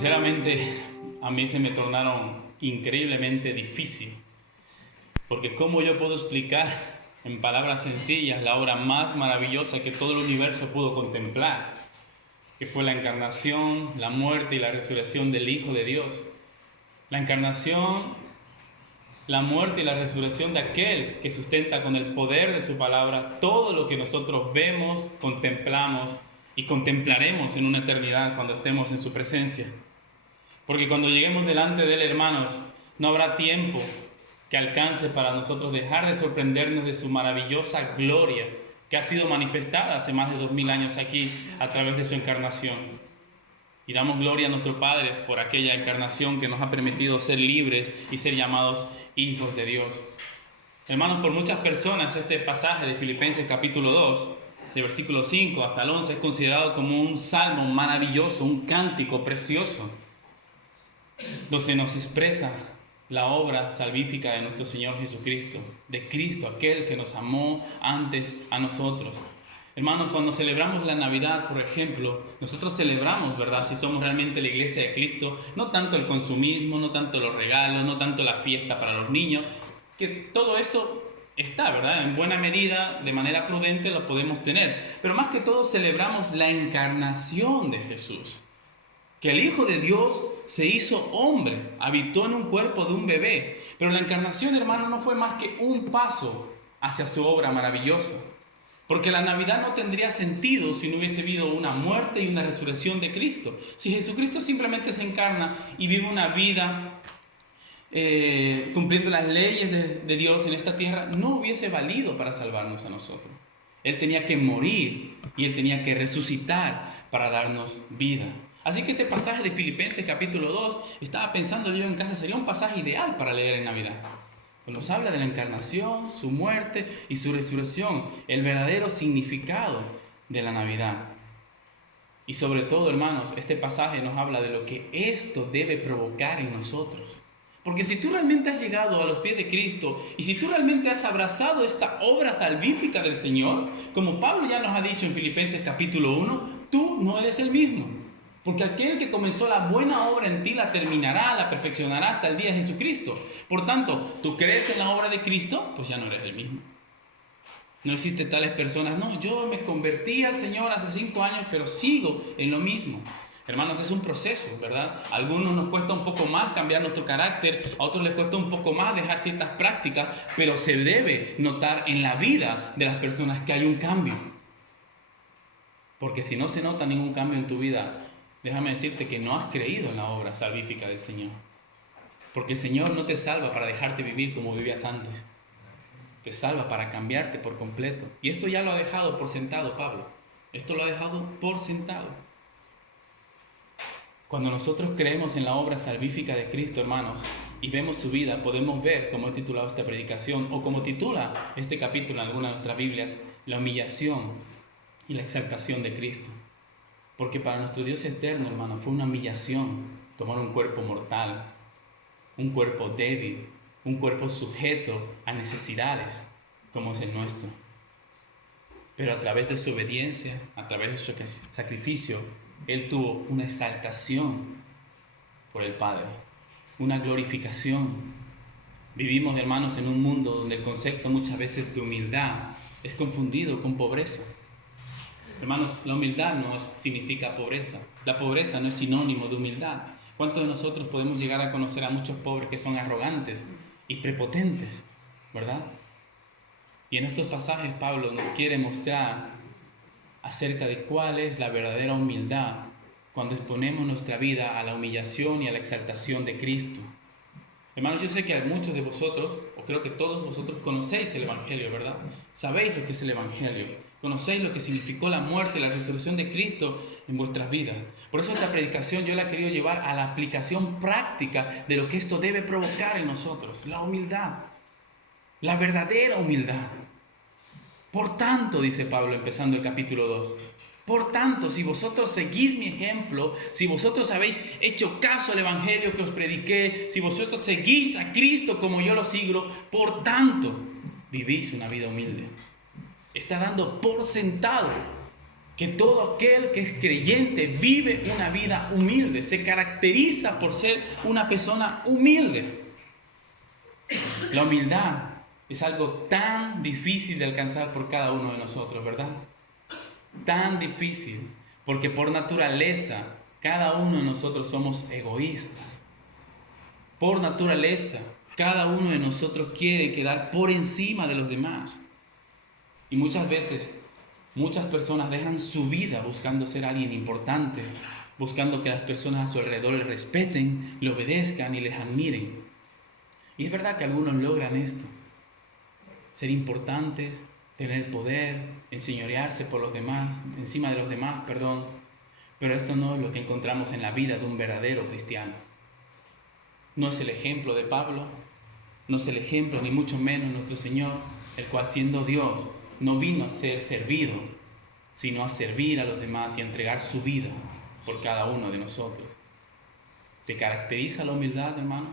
Sinceramente, a mí se me tornaron increíblemente difícil, porque ¿cómo yo puedo explicar en palabras sencillas la obra más maravillosa que todo el universo pudo contemplar, que fue la encarnación, la muerte y la resurrección del Hijo de Dios? La encarnación, la muerte y la resurrección de aquel que sustenta con el poder de su palabra todo lo que nosotros vemos, contemplamos y contemplaremos en una eternidad cuando estemos en su presencia. Porque cuando lleguemos delante de Él, hermanos, no habrá tiempo que alcance para nosotros dejar de sorprendernos de su maravillosa gloria que ha sido manifestada hace más de 2000 años aquí a través de su encarnación. Y damos gloria a nuestro Padre por aquella encarnación que nos ha permitido ser libres y ser llamados hijos de Dios. Hermanos, por muchas personas este pasaje de Filipenses capítulo 2, de versículo 5 hasta el 11, es considerado como un salmo maravilloso, un cántico precioso, donde nos expresa la obra salvífica de nuestro Señor Jesucristo, de Cristo, aquel que nos amó antes a nosotros. Hermanos, cuando celebramos la Navidad, por ejemplo, nosotros celebramos, ¿verdad? Si somos realmente la iglesia de Cristo, no tanto el consumismo, no tanto los regalos, no tanto la fiesta para los niños, que todo eso está, ¿verdad? En buena medida, de manera prudente, lo podemos tener. Pero más que todo celebramos la encarnación de Jesús. Que el Hijo de Dios se hizo hombre, habitó en un cuerpo de un bebé. Pero la encarnación, hermano, no fue más que un paso hacia su obra maravillosa. Porque la Navidad no tendría sentido si no hubiese habido una muerte y una resurrección de Cristo. Si Jesucristo simplemente se encarna y vive una vida cumpliendo las leyes de Dios en esta tierra, no hubiese valido para salvarnos a nosotros. Él tenía que morir y Él tenía que resucitar para darnos vida. Así que este pasaje de Filipenses capítulo 2, estaba pensando yo en casa, sería un pasaje ideal para leer en Navidad. Nos habla de la encarnación, su muerte y su resurrección, el verdadero significado de la Navidad. Y sobre todo, hermanos, este pasaje nos habla de lo que esto debe provocar en nosotros. Porque si tú realmente has llegado a los pies de Cristo y si tú realmente has abrazado esta obra salvífica del Señor, como Pablo ya nos ha dicho en Filipenses capítulo 1, tú no eres el mismo. Porque aquel que comenzó la buena obra en ti la terminará, la perfeccionará hasta el día de Jesucristo. Por tanto, tú crees en la obra de Cristo, pues ya no eres el mismo. No existe tales personas, no, yo me convertí al Señor hace 5 años, pero sigo en lo mismo. Hermanos, es un proceso, ¿verdad? A algunos nos cuesta un poco más cambiar nuestro carácter, a otros les cuesta un poco más dejar ciertas prácticas, pero se debe notar en la vida de las personas que hay un cambio. Porque si no se nota ningún cambio en tu vida, déjame decirte que no has creído en la obra salvífica del Señor. Porque el Señor no te salva para dejarte vivir como vivías antes. Te salva para cambiarte por completo. Y esto ya lo ha dejado por sentado Pablo. Esto lo ha dejado por sentado. Cuando nosotros creemos en la obra salvífica de Cristo, hermanos, y vemos su vida, podemos ver, como he titulado esta predicación, o como titula este capítulo en algunas de nuestras Biblias, la humillación y la exaltación de Cristo. Porque para nuestro Dios eterno, hermano, fue una humillación tomar un cuerpo mortal, un cuerpo débil, un cuerpo sujeto a necesidades como es el nuestro. Pero a través de su obediencia, a través de su sacrificio, Él tuvo una exaltación por el Padre, una glorificación. Vivimos, hermanos, en un mundo donde el concepto muchas veces de humildad es confundido con pobreza. Hermanos, la humildad no significa pobreza. La pobreza no es sinónimo de humildad. ¿Cuántos de nosotros podemos llegar a conocer a muchos pobres que son arrogantes y prepotentes, verdad? Y en estos pasajes Pablo nos quiere mostrar acerca de cuál es la verdadera humildad cuando exponemos nuestra vida a la humillación y a la exaltación de Cristo. Hermanos, yo sé que muchos de vosotros, o creo que todos vosotros, conocéis el Evangelio, ¿verdad? Sabéis lo que es el Evangelio. Conocéis lo que significó la muerte y la resurrección de Cristo en vuestras vidas. Por eso esta predicación yo la he querido llevar a la aplicación práctica de lo que esto debe provocar en nosotros. La humildad. La verdadera humildad. Por tanto, dice Pablo empezando el capítulo 2, por tanto, si vosotros seguís mi ejemplo, si vosotros habéis hecho caso al Evangelio que os prediqué, si vosotros seguís a Cristo como yo lo sigo, por tanto, vivís una vida humilde. Está dando por sentado que todo aquel que es creyente vive una vida humilde, se caracteriza por ser una persona humilde. La humildad es algo tan difícil de alcanzar por cada uno de nosotros, ¿verdad? Tan difícil, porque por naturaleza cada uno de nosotros somos egoístas. Por naturaleza, cada uno de nosotros quiere quedar por encima de los demás. Y muchas veces, muchas personas dejan su vida buscando ser alguien importante, buscando que las personas a su alrededor le respeten, le obedezcan y les admiren. Y es verdad que algunos logran esto, ser importantes, tener poder, enseñorearse por los demás, encima de los demás, pero esto no es lo que encontramos en la vida de un verdadero cristiano. No es el ejemplo de Pablo, no es el ejemplo ni mucho menos nuestro Señor, el cual siendo Dios no vino a ser servido, sino a servir a los demás y a entregar su vida por cada uno de nosotros. ¿Te caracteriza la humildad, hermano?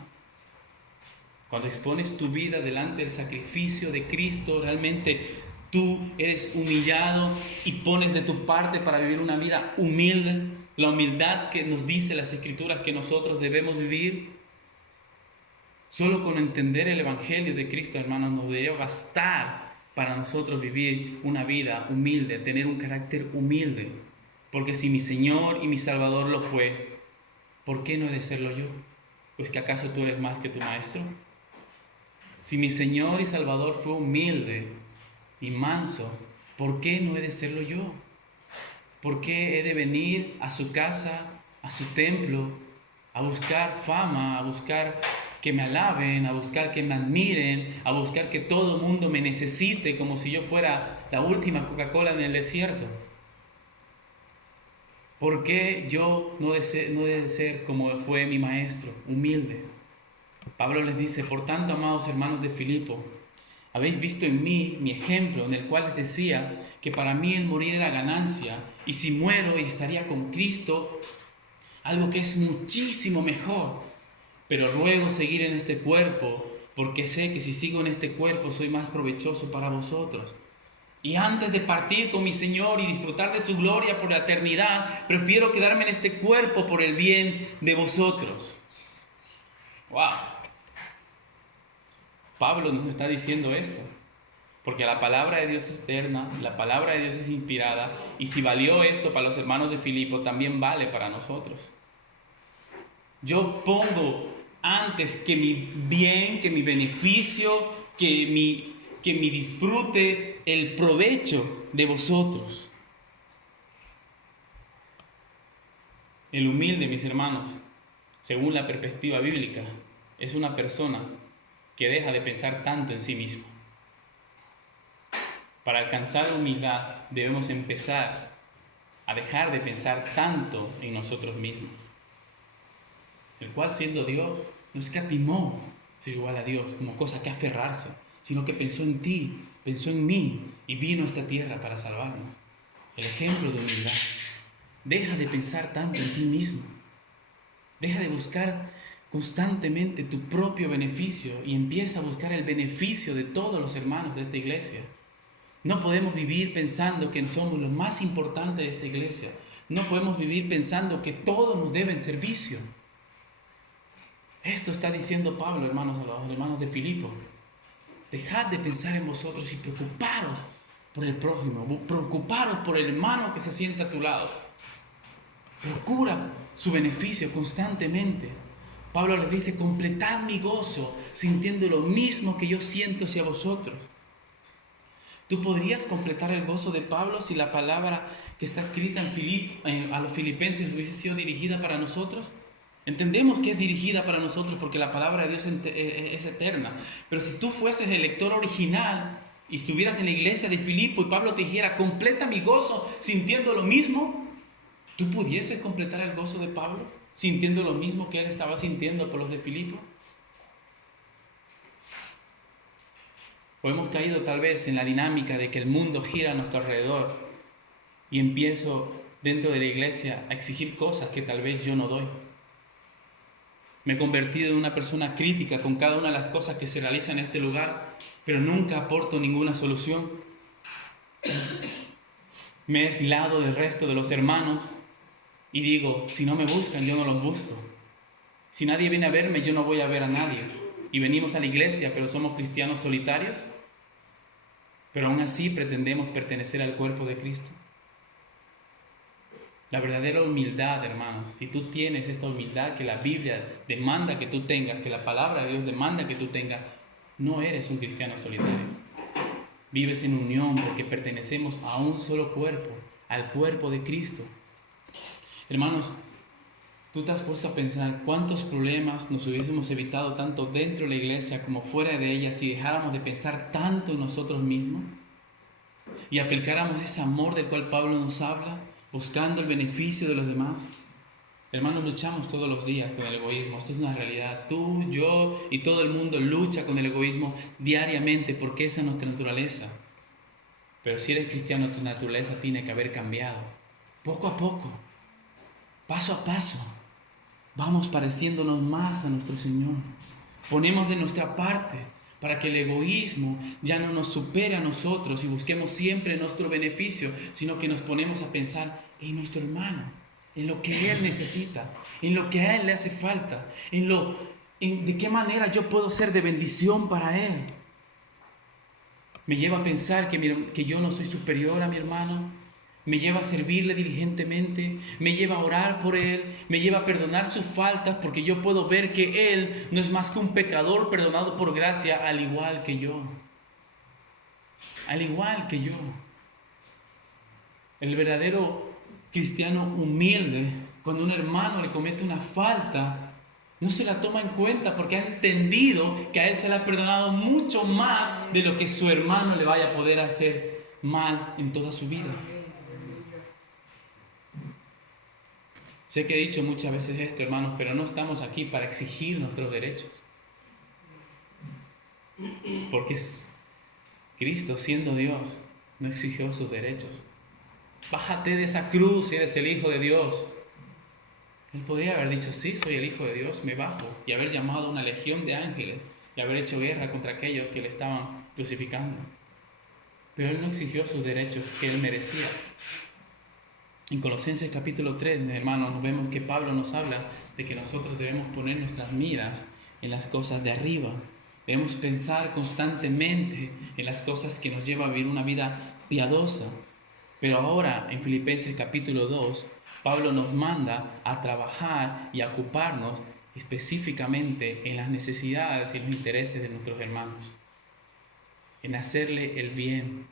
Cuando expones tu vida delante del sacrificio de Cristo, realmente tú eres humillado y pones de tu parte para vivir una vida humilde, la humildad que nos dice las Escrituras que nosotros debemos vivir. Solo con entender el Evangelio de Cristo, hermanos, nos debería bastar para nosotros vivir una vida humilde, tener un carácter humilde. Porque si mi Señor y mi Salvador lo fue, ¿por qué no he de serlo yo? Pues que acaso tú eres más que tu Maestro. Si mi Señor y Salvador fue humilde y manso, ¿por qué no he de serlo yo? ¿Por qué he de venir a su casa, a su templo, a buscar fama, a buscar que me alaben, a buscar que me admiren, a buscar que todo el mundo me necesite como si yo fuera la última Coca-Cola en el desierto? ¿Por qué yo no he de ser como fue mi maestro, humilde? Pablo les dice: por tanto, amados hermanos de Filipo, habéis visto en mí mi ejemplo, en el cual les decía que para mí el morir era ganancia, y si muero y estaría con Cristo, algo que es muchísimo mejor. Pero ruego seguir en este cuerpo, porque sé que si sigo en este cuerpo soy más provechoso para vosotros. Y antes de partir con mi Señor y disfrutar de su gloria por la eternidad, prefiero quedarme en este cuerpo por el bien de vosotros. ¡Wow! Pablo nos está diciendo esto, porque la palabra de Dios es eterna, la palabra de Dios es inspirada, y si valió esto para los hermanos de Filipo, también vale para nosotros. Yo pongo antes que mi bien, que mi beneficio, que mi disfrute, el provecho de vosotros. El humilde, mis hermanos, según la perspectiva bíblica, es una persona que deja de pensar tanto en sí mismo. Para alcanzar la humildad debemos empezar a dejar de pensar tanto en nosotros mismos, el cual, siendo Dios, no escatimó ser igual a Dios como cosa que aferrarse, sino que pensó en ti, pensó en mí y vino a esta tierra para salvarnos. El ejemplo de humildad. Deja de pensar tanto en ti mismo. Deja de buscar constantemente tu propio beneficio y empieza a buscar el beneficio de todos los hermanos de esta iglesia. No podemos vivir pensando que somos los más importantes de esta iglesia. No podemos vivir pensando que todos nos deben servicio. Esto está diciendo Pablo, hermanos, a los hermanos de Filipo. Dejad de pensar en vosotros y preocuparos por el prójimo, preocuparos por el hermano que se sienta a tu lado. Procura su beneficio constantemente. Pablo les dice: completad mi gozo sintiendo lo mismo que yo siento hacia vosotros. ¿Tú podrías completar el gozo de Pablo si la palabra que está escrita a los filipenses hubiese sido dirigida para nosotros? Entendemos que es dirigida para nosotros porque la palabra de Dios es eterna. Pero si tú fueses el lector original y estuvieras en la iglesia de Filipo y Pablo te dijera: completa mi gozo sintiendo lo mismo, ¿tú pudieses completar el gozo de Pablo sintiendo lo mismo que él estaba sintiendo por los de Filipo? O hemos caído tal vez en la dinámica de que el mundo gira a nuestro alrededor y empiezo dentro de la iglesia a exigir cosas que tal vez yo no doy. Me he convertido en una persona crítica con cada una de las cosas que se realizan en este lugar, pero nunca aporto ninguna solución. Me he aislado del resto de los hermanos y digo, si no me buscan, yo no los busco. Si nadie viene a verme, yo no voy a ver a nadie. Y venimos a la iglesia, pero somos cristianos solitarios. Pero aún así pretendemos pertenecer al cuerpo de Cristo. La verdadera humildad, hermanos, si tú tienes esta humildad que la Biblia demanda que tú tengas, que la palabra de Dios demanda que tú tengas, no eres un cristiano solitario. Vives en unión porque pertenecemos a un solo cuerpo, al cuerpo de Cristo. Hermanos, ¿tú te has puesto a pensar cuántos problemas nos hubiésemos evitado tanto dentro de la iglesia como fuera de ella si dejáramos de pensar tanto en nosotros mismos y aplicáramos ese amor del cual Pablo nos habla, buscando el beneficio de los demás? Hermanos, luchamos todos los días con el egoísmo. Esto es una realidad. Tú, yo y todo el mundo lucha con el egoísmo diariamente porque esa es nuestra naturaleza. Pero si eres cristiano, tu naturaleza tiene que haber cambiado. Poco a poco, paso a paso, vamos pareciéndonos más a nuestro Señor. Ponemos de nuestra parte para que el egoísmo ya no nos supere a nosotros y busquemos siempre nuestro beneficio, sino que nos ponemos a pensar en nuestro hermano, en lo que él necesita, en lo que a él le hace falta, en de qué manera yo puedo ser de bendición para él. Me lleva a pensar que yo no soy superior a mi hermano, me lleva a servirle diligentemente, me lleva a orar por él, me lleva a perdonar sus faltas porque yo puedo ver que él no es más que un pecador perdonado por gracia, al igual que yo. Al igual que yo. El verdadero cristiano humilde, cuando un hermano le comete una falta, no se la toma en cuenta porque ha entendido que a él se le ha perdonado mucho más de lo que su hermano le vaya a poder hacer mal en toda su vida. Sé que he dicho muchas veces esto, hermanos, pero no estamos aquí para exigir nuestros derechos. Porque Cristo, siendo Dios, no exigió sus derechos. Bájate de esa cruz si eres el Hijo de Dios. Él podría haber dicho, sí, soy el Hijo de Dios, me bajo, y haber llamado a una legión de ángeles y haber hecho guerra contra aquellos que le estaban crucificando. Pero Él no exigió sus derechos que Él merecía. En Colosenses capítulo 3, hermanos, nos vemos que Pablo nos habla de que nosotros debemos poner nuestras miras en las cosas de arriba. Debemos pensar constantemente en las cosas que nos llevan a vivir una vida piadosa. Pero ahora, en Filipenses capítulo 2, Pablo nos manda a trabajar y a ocuparnos específicamente en las necesidades y los intereses de nuestros hermanos, en hacerle el bien.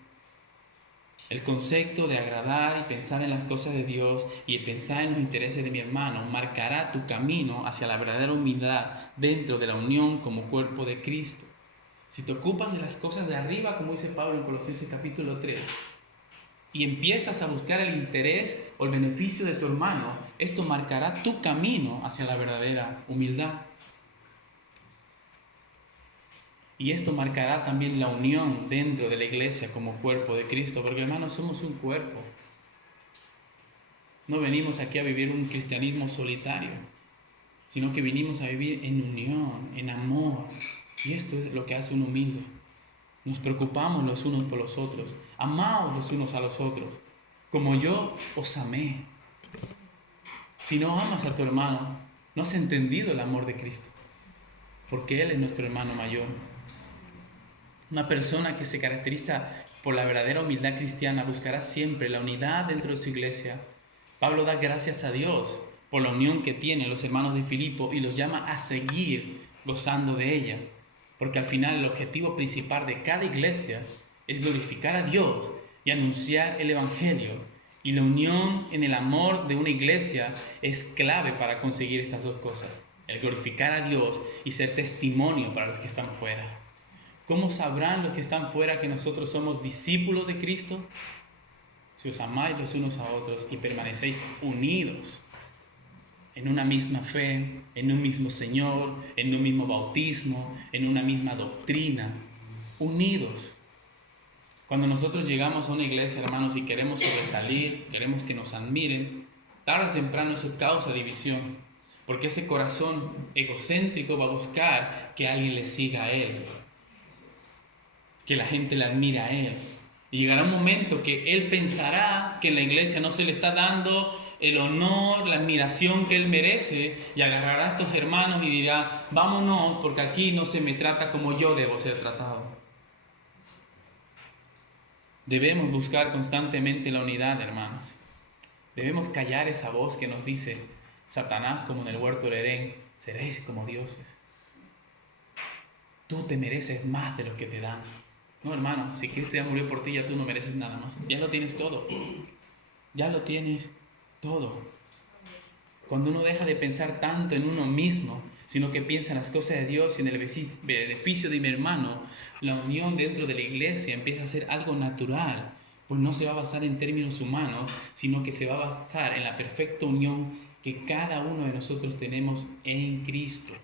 El concepto de agradar y pensar en las cosas de Dios y pensar en los intereses de mi hermano marcará tu camino hacia la verdadera humildad dentro de la unión como cuerpo de Cristo. Si te ocupas de las cosas de arriba, como dice Pablo en Colosenses capítulo 3, y empiezas a buscar el interés o el beneficio de tu hermano, esto marcará tu camino hacia la verdadera humildad. Y esto marcará también la unión dentro de la iglesia como cuerpo de Cristo, porque hermanos, somos un cuerpo. No venimos aquí a vivir un cristianismo solitario, sino que vinimos a vivir en unión, en amor. Y esto es lo que hace un humilde. Nos preocupamos los unos por los otros, amamos los unos a los otros, como yo os amé. Si no amas a tu hermano, no has entendido el amor de Cristo, porque Él es nuestro hermano mayor. Una persona que se caracteriza por la verdadera humildad cristiana buscará siempre la unidad dentro de su iglesia. Pablo da gracias a Dios por la unión que tienen los hermanos de Filipo y los llama a seguir gozando de ella. Porque al final el objetivo principal de cada iglesia es glorificar a Dios y anunciar el Evangelio. Y la unión en el amor de una iglesia es clave para conseguir estas dos cosas. El glorificar a Dios y ser testimonio para los que están fuera. ¿Cómo sabrán los que están fuera que nosotros somos discípulos de Cristo? Si os amáis los unos a otros y permanecéis unidos en una misma fe, en un mismo Señor, en un mismo bautismo, en una misma doctrina, unidos. Cuando nosotros llegamos a una iglesia, hermanos, y queremos sobresalir, queremos que nos admiren, tarde o temprano eso causa división, porque ese corazón egocéntrico va a buscar que alguien le siga a él, que la gente le admire a él. Y llegará un momento que él pensará que en la iglesia no se le está dando el honor, la admiración que él merece, y agarrará a estos hermanos y dirá, vámonos porque aquí no se me trata como yo debo ser tratado. Debemos buscar constantemente la unidad, hermanos. Debemos callar esa voz que nos dice, Satanás, como en el huerto del Edén, seréis como dioses. Tú te mereces más de lo que te dan. No, hermano, si Cristo ya murió por ti, ya tú no mereces nada más. Ya lo tienes todo. Ya lo tienes todo. Cuando uno deja de pensar tanto en uno mismo, sino que piensa en las cosas de Dios y en el beneficio de mi hermano, la unión dentro de la iglesia empieza a ser algo natural, pues no se va a basar en términos humanos, sino que se va a basar en la perfecta unión que cada uno de nosotros tenemos en Cristo.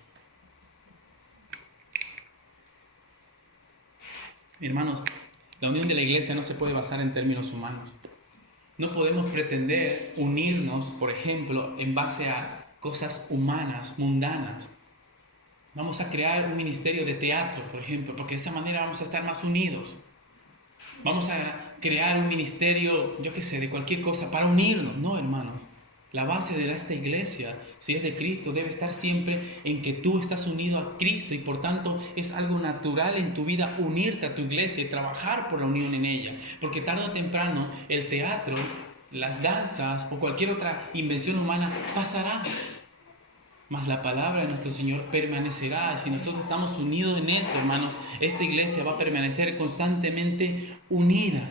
Hermanos, la unión de la iglesia no se puede basar en términos humanos. No podemos pretender unirnos, por ejemplo, en base a cosas humanas, mundanas. Vamos a crear un ministerio de teatro, por ejemplo, porque de esa manera vamos a estar más unidos. Vamos a crear un ministerio, yo qué sé, de cualquier cosa para unirnos. No, hermanos. La base de esta iglesia, si es de Cristo, debe estar siempre en que tú estás unido a Cristo y por tanto es algo natural en tu vida unirte a tu iglesia y trabajar por la unión en ella. Porque tarde o temprano el teatro, las danzas o cualquier otra invención humana pasará. Mas la palabra de nuestro Señor permanecerá. Si nosotros estamos unidos en eso, hermanos, esta iglesia va a permanecer constantemente unida.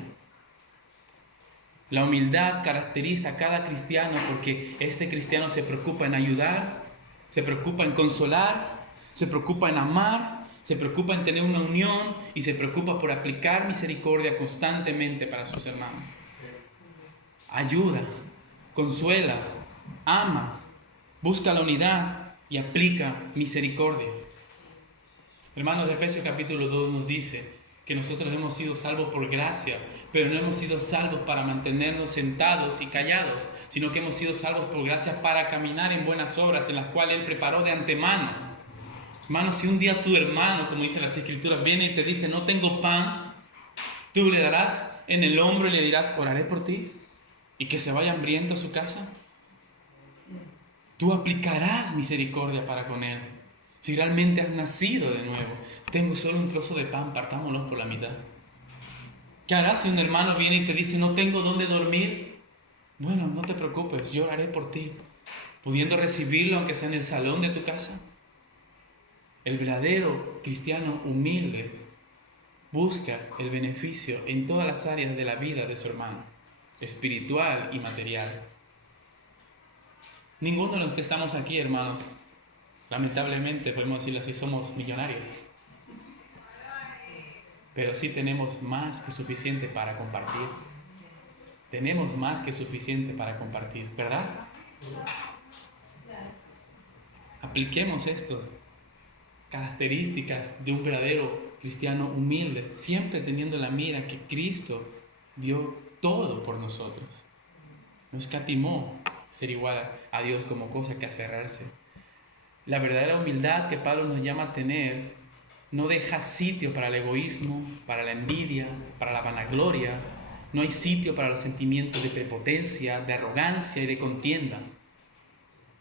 La humildad caracteriza a cada cristiano porque este cristiano se preocupa en ayudar, se preocupa en consolar, se preocupa en amar, se preocupa en tener una unión y se preocupa por aplicar misericordia constantemente para sus hermanos. Ayuda, consuela, ama, busca la unidad y aplica misericordia. Hermanos, de Efesios capítulo 2 nos dice que nosotros hemos sido salvos por gracia, pero no hemos sido salvos para mantenernos sentados y callados, sino que hemos sido salvos por gracia para caminar en buenas obras, en las cuales Él preparó de antemano. Hermano, si un día tu hermano, como dicen las Escrituras, viene y te dice, no tengo pan, tú le darás en el hombro y le dirás, oraré por ti, y que se vaya hambriento a su casa. Tú aplicarás misericordia para con él. Si realmente has nacido de nuevo, tengo solo un trozo de pan, partámoslo por la mitad. ¿Qué harás si un hermano viene y te dice, no tengo dónde dormir? Bueno, no te preocupes, yo oraré por ti, pudiendo recibirlo aunque sea en el salón de tu casa. El verdadero cristiano humilde busca el beneficio en todas las áreas de la vida de su hermano, espiritual y material. Ninguno de los que estamos aquí, hermanos, lamentablemente, podemos decirlo así, somos millonarios. Pero sí tenemos más que suficiente para compartir. Tenemos más que suficiente para compartir, ¿verdad? Apliquemos estas características de un verdadero cristiano humilde, siempre teniendo la mira que Cristo dio todo por nosotros. No escatimó ser igual a Dios como cosa que aferrarse. La verdadera humildad que Pablo nos llama a tener no deja sitio para el egoísmo, para la envidia, para la vanagloria. No hay sitio para los sentimientos de prepotencia, de arrogancia y de contienda.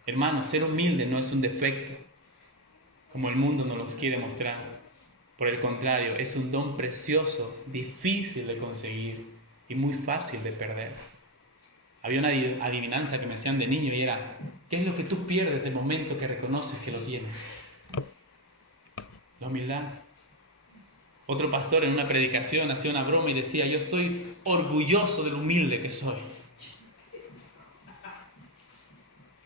Hermanos, ser humilde no es un defecto, como el mundo nos los quiere mostrar. Por el contrario, es un don precioso, difícil de conseguir y muy fácil de perder. Había una adivinanza que me hacían de niño y era, ¿qué es lo que tú pierdes el momento que reconoces que lo tienes? La humildad. Otro pastor en una predicación hacía una broma y decía, yo estoy orgulloso de lo humilde que soy.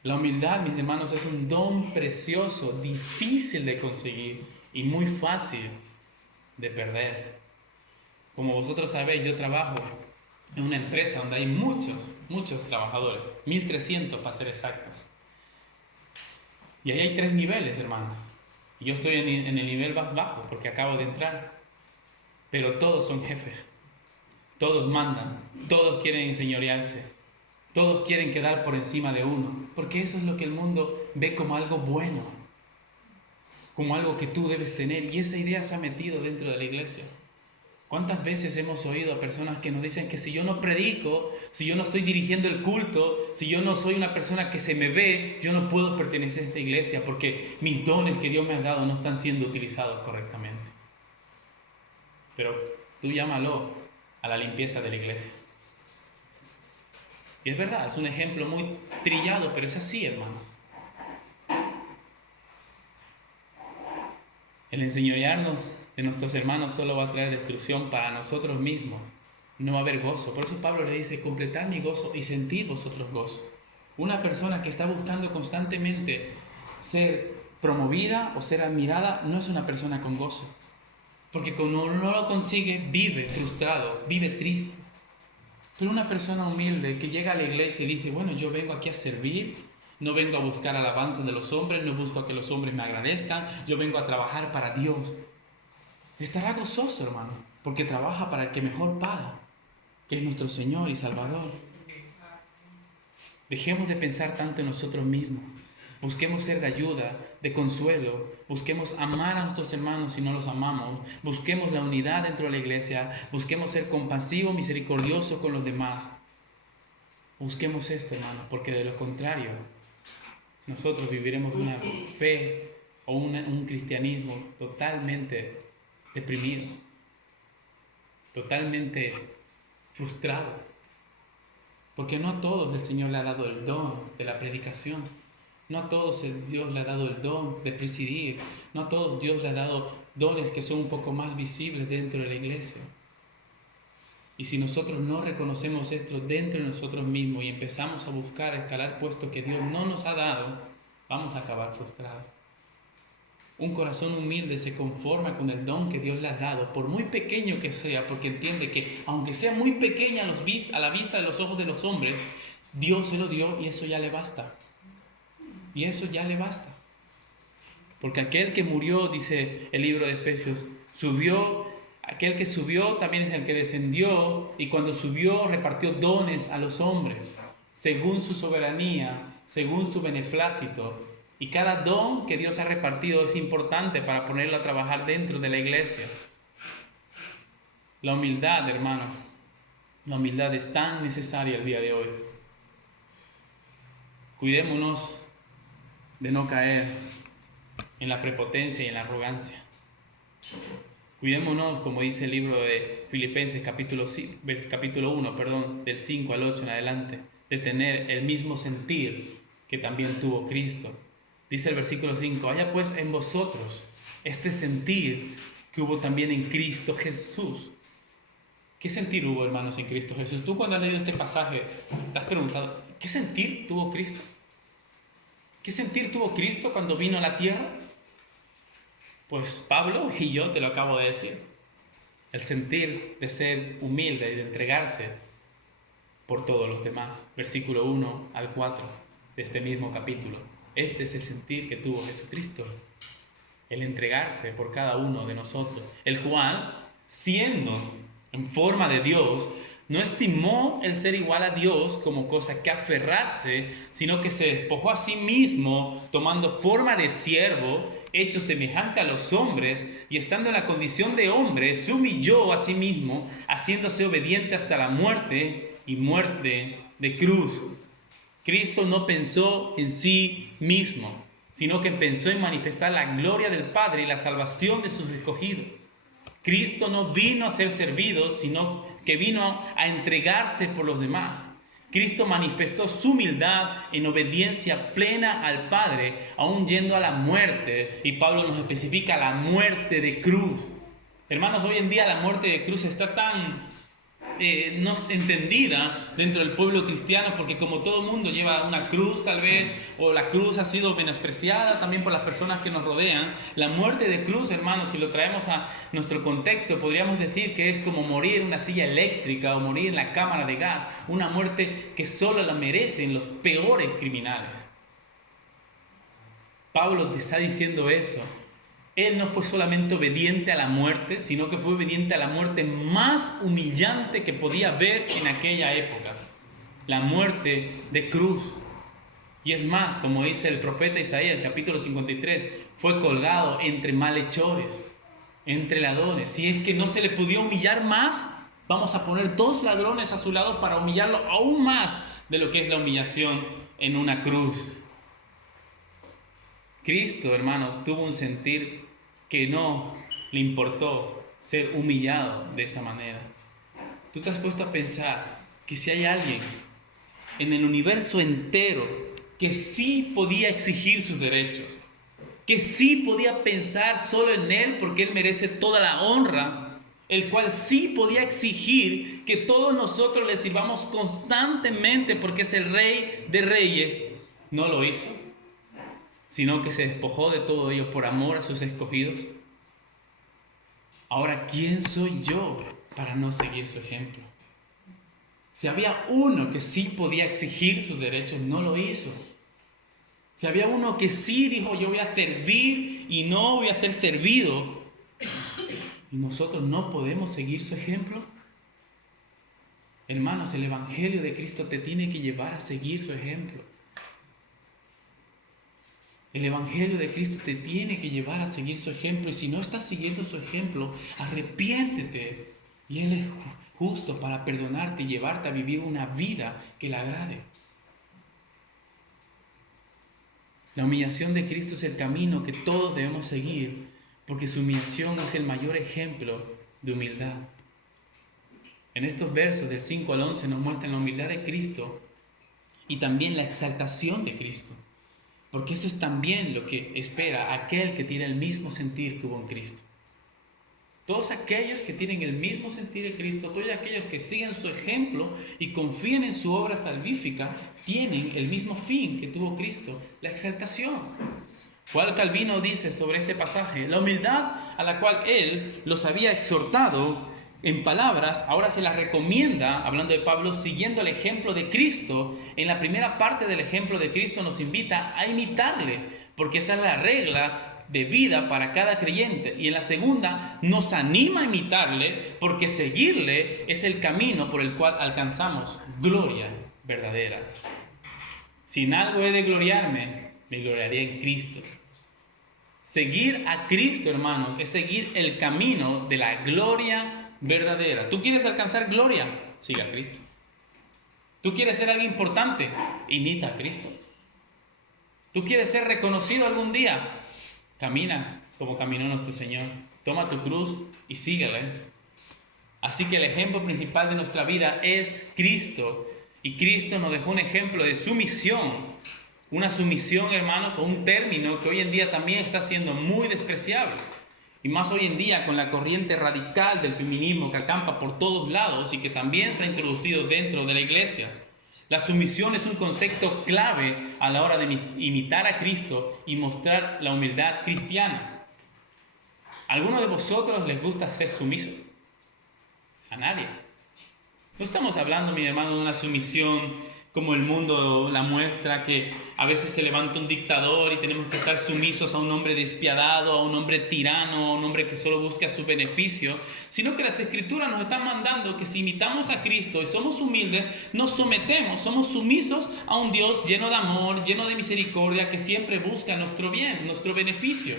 La humildad, mis hermanos, es un don precioso, difícil de conseguir y muy fácil de perder. Como vosotros sabéis, yo trabajo en una empresa donde hay muchos trabajadores, 1.300 para ser exactos. Y ahí hay 3 niveles, hermanos. Y yo estoy en el nivel más bajo porque acabo de entrar. Pero todos son jefes, todos mandan, todos quieren enseñorearse, todos quieren quedar por encima de uno, porque eso es lo que el mundo ve como algo bueno, como algo que tú debes tener, y esa idea se ha metido dentro de la iglesia. ¿Cuántas veces hemos oído a personas que nos dicen que si yo no predico, si yo no estoy dirigiendo el culto, si yo no soy una persona que se me ve, yo no puedo pertenecer a esta iglesia porque mis dones que Dios me ha dado no están siendo utilizados correctamente? Pero tú llámalo a la limpieza de la iglesia. Y es verdad, es un ejemplo muy trillado, pero es así, hermano. El enseñorearnos de nuestros hermanos solo va a traer destrucción para nosotros mismos. No va a haber gozo. Por eso Pablo le dice, completad mi gozo y sentid vosotros gozo. Una persona que está buscando constantemente ser promovida o ser admirada no es una persona con gozo. Porque cuando no lo consigue, vive frustrado, vive triste. Pero una persona humilde que llega a la iglesia y dice, bueno, yo vengo aquí a servir, no vengo a buscar alabanza de los hombres, no busco a que los hombres me agradezcan, yo vengo a trabajar para Dios. Estará gozoso, hermano, porque trabaja para el que mejor paga, que es nuestro Señor y Salvador. Dejemos de pensar tanto en nosotros mismos. Busquemos ser de ayuda, de consuelo. Busquemos amar a nuestros hermanos si no los amamos. Busquemos la unidad dentro de la iglesia. Busquemos ser compasivos, misericordiosos con los demás. Busquemos esto, hermano, porque de lo contrario, nosotros viviremos una fe o un cristianismo totalmente deprimido, totalmente frustrado, porque no a todos el Señor le ha dado el don de la predicación, no a todos Dios le ha dado el don de presidir, no a todos Dios le ha dado dones que son un poco más visibles dentro de la iglesia. Y si nosotros no reconocemos esto dentro de nosotros mismos y empezamos a buscar escalar puestos que Dios no nos ha dado, vamos a acabar frustrados. Un corazón humilde se conforma con el don que Dios le ha dado, por muy pequeño que sea, porque entiende que aunque sea muy pequeña a la vista de los ojos de los hombres, Dios se lo dio y eso ya le basta. Y eso ya le basta. Porque aquel que murió, dice el libro de Efesios, subió, aquel que subió también es el que descendió, y cuando subió repartió dones a los hombres, según su soberanía, según su beneplácito. Y cada don que Dios ha repartido es importante para ponerlo a trabajar dentro de la iglesia. La humildad, hermanos, la humildad es tan necesaria el día de hoy. Cuidémonos de no caer en la prepotencia y en la arrogancia. Cuidémonos, como dice el libro de Filipenses capítulo 1, del 5 al 8 en adelante, de tener el mismo sentir que también tuvo Cristo. Dice el versículo 5, haya pues en vosotros este sentir que hubo también en Cristo Jesús. ¿Qué sentir hubo, hermanos, en Cristo Jesús? Tú cuando has leído este pasaje, te has preguntado, ¿qué sentir tuvo Cristo? ¿Qué sentir tuvo Cristo cuando vino a la tierra? Pues Pablo y yo te lo acabo de decir. El sentir de ser humilde y de entregarse por todos los demás. Versículo 1 al 4 de este mismo capítulo. Este es el sentir que tuvo Jesucristo, el entregarse por cada uno de nosotros, el cual, siendo en forma de Dios, no estimó el ser igual a Dios como cosa que aferrarse, sino que se despojó a sí mismo, tomando forma de siervo, hecho semejante a los hombres, y estando en la condición de hombre, se humilló a sí mismo, haciéndose obediente hasta la muerte y muerte de cruz. Cristo no pensó en sí mismo, sino que pensó en manifestar la gloria del Padre y la salvación de sus escogidos. Cristo no vino a ser servido, sino que vino a entregarse por los demás. Cristo manifestó su humildad en obediencia plena al Padre, aún yendo a la muerte, y Pablo nos especifica la muerte de cruz. Hermanos, hoy en día la muerte de cruz está tan no entendida dentro del pueblo cristiano, porque como todo mundo lleva una cruz tal vez, o la cruz ha sido menospreciada también por las personas que nos rodean. La muerte de cruz, hermanos, si lo traemos a nuestro contexto, podríamos decir que es como morir en una silla eléctrica o morir en la cámara de gas, una muerte que solo la merecen los peores criminales. Pablo te está diciendo eso. Él no fue solamente obediente a la muerte, sino que fue obediente a la muerte más humillante que podía haber en aquella época. La muerte de cruz. Y es más, como dice el profeta Isaías, en el capítulo 53, fue colgado entre malhechores. entre ladrones. Si es que no se le podía humillar más, vamos a poner 2 ladrones a su lado para humillarlo aún más de lo que es la humillación en una cruz. Cristo, hermanos, tuvo un sentir que no le importó ser humillado de esa manera. ¿Tú te has puesto a pensar que si hay alguien en el universo entero que sí podía exigir sus derechos, que sí podía pensar solo en Él porque Él merece toda la honra, el cual sí podía exigir que todos nosotros le sirvamos constantemente porque es el Rey de Reyes, no lo hizo, sino que se despojó de todo ello por amor a sus escogidos? Ahora, ¿quién soy yo para no seguir su ejemplo? Si había uno que sí podía exigir sus derechos, no lo hizo. Si había uno que sí dijo, yo voy a servir y no voy a ser servido, y nosotros no podemos seguir su ejemplo. Hermanos, el Evangelio de Cristo te tiene que llevar a seguir su ejemplo. El Evangelio de Cristo te tiene que llevar a seguir su ejemplo. Y si no estás siguiendo su ejemplo, arrepiéntete. Y Él es justo para perdonarte y llevarte a vivir una vida que le agrade. La humillación de Cristo es el camino que todos debemos seguir, porque su humillación es el mayor ejemplo de humildad. En estos versos del 5 al 11 nos muestran la humildad de Cristo y también la exaltación de Cristo. Porque eso es también lo que espera aquel que tiene el mismo sentir que hubo en Cristo. Todos aquellos que tienen el mismo sentir de Cristo, todos aquellos que siguen su ejemplo y confían en su obra salvífica, tienen el mismo fin que tuvo Cristo, la exaltación. Juan Calvino dice sobre este pasaje: la humildad a la cual él los había exhortado en palabras, ahora se las recomienda, hablando de Pablo, siguiendo el ejemplo de Cristo. En la primera parte del ejemplo de Cristo nos invita a imitarle, porque esa es la regla de vida para cada creyente. Y en la segunda nos anima a imitarle, porque seguirle es el camino por el cual alcanzamos gloria verdadera. Si en algo he de gloriarme, me gloriaré en Cristo. Seguir a Cristo, hermanos, es seguir el camino de la gloria verdadera. ¿Tú quieres alcanzar gloria? Sigue a Cristo. ¿Tú quieres ser alguien importante? Imita a Cristo. ¿Tú quieres ser reconocido algún día? Camina como caminó nuestro Señor. Toma tu cruz y síguele. Así que el ejemplo principal de nuestra vida es Cristo. Y Cristo nos dejó un ejemplo de sumisión. Una sumisión, hermanos, o un término que hoy en día también está siendo muy despreciable. Y más hoy en día con la corriente radical del feminismo que acampa por todos lados y que también se ha introducido dentro de la iglesia. La sumisión es un concepto clave a la hora de imitar a Cristo y mostrar la humildad cristiana. ¿A alguno de vosotros les gusta ser sumiso? A nadie. No estamos hablando, mi hermano, de una sumisión como el mundo la muestra, que a veces se levanta un dictador y tenemos que estar sumisos a un hombre despiadado, a un hombre tirano, a un hombre que solo busca su beneficio, sino que las Escrituras nos están mandando que si imitamos a Cristo y somos humildes, nos sometemos, somos sumisos a un Dios lleno de amor, lleno de misericordia, que siempre busca nuestro bien, nuestro beneficio.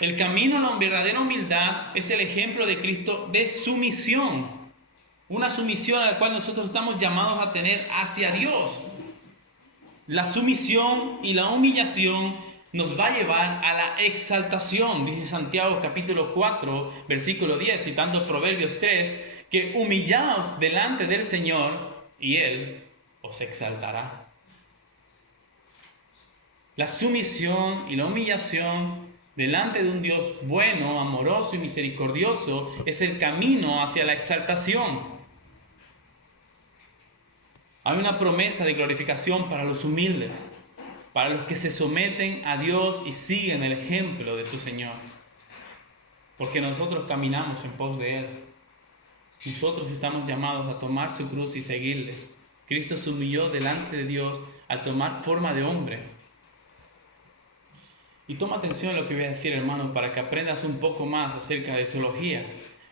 El camino a la verdadera humildad es el ejemplo de Cristo de sumisión. Una sumisión a la cual nosotros estamos llamados a tener hacia Dios. La sumisión y la humillación nos va a llevar a la exaltación. Dice Santiago capítulo 4, versículo 10, citando Proverbios 3, que humillaos delante del Señor y Él os exaltará. La sumisión y la humillación delante de un Dios bueno, amoroso y misericordioso es el camino hacia la exaltación. Hay una promesa de glorificación para los humildes, para los que se someten a Dios y siguen el ejemplo de su Señor. Porque nosotros caminamos en pos de Él. Nosotros estamos llamados a tomar su cruz y seguirle. Cristo se humilló delante de Dios al tomar forma de hombre. Y toma atención a lo que voy a decir, hermano, para que aprendas un poco más acerca de teología.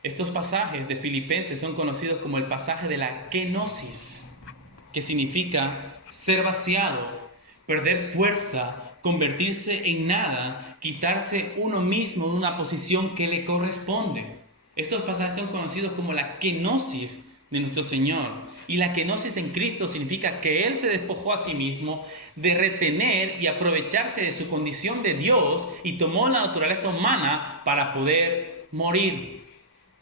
Estos pasajes de Filipenses son conocidos como el pasaje de la kenosis, que significa ser vaciado, perder fuerza, convertirse en nada, quitarse uno mismo de una posición que le corresponde. Estos pasajes son conocidos como la kenosis de nuestro Señor. Y la kenosis en Cristo significa que Él se despojó a sí mismo de retener y aprovecharse de su condición de Dios y tomó la naturaleza humana para poder morir.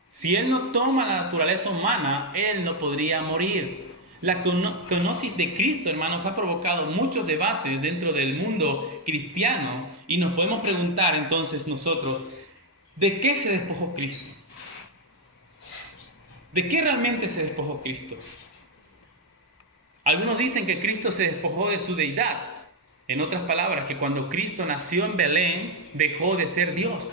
Si Él no toma la naturaleza humana, Él no podría morir. La kenosis de Cristo, hermanos, ha provocado muchos debates dentro del mundo cristiano y nos podemos preguntar entonces nosotros, ¿de qué se despojó Cristo? ¿De qué realmente se despojó Cristo? Algunos dicen que Cristo se despojó de su deidad. En otras palabras, que cuando Cristo nació en Belén, dejó de ser Dios.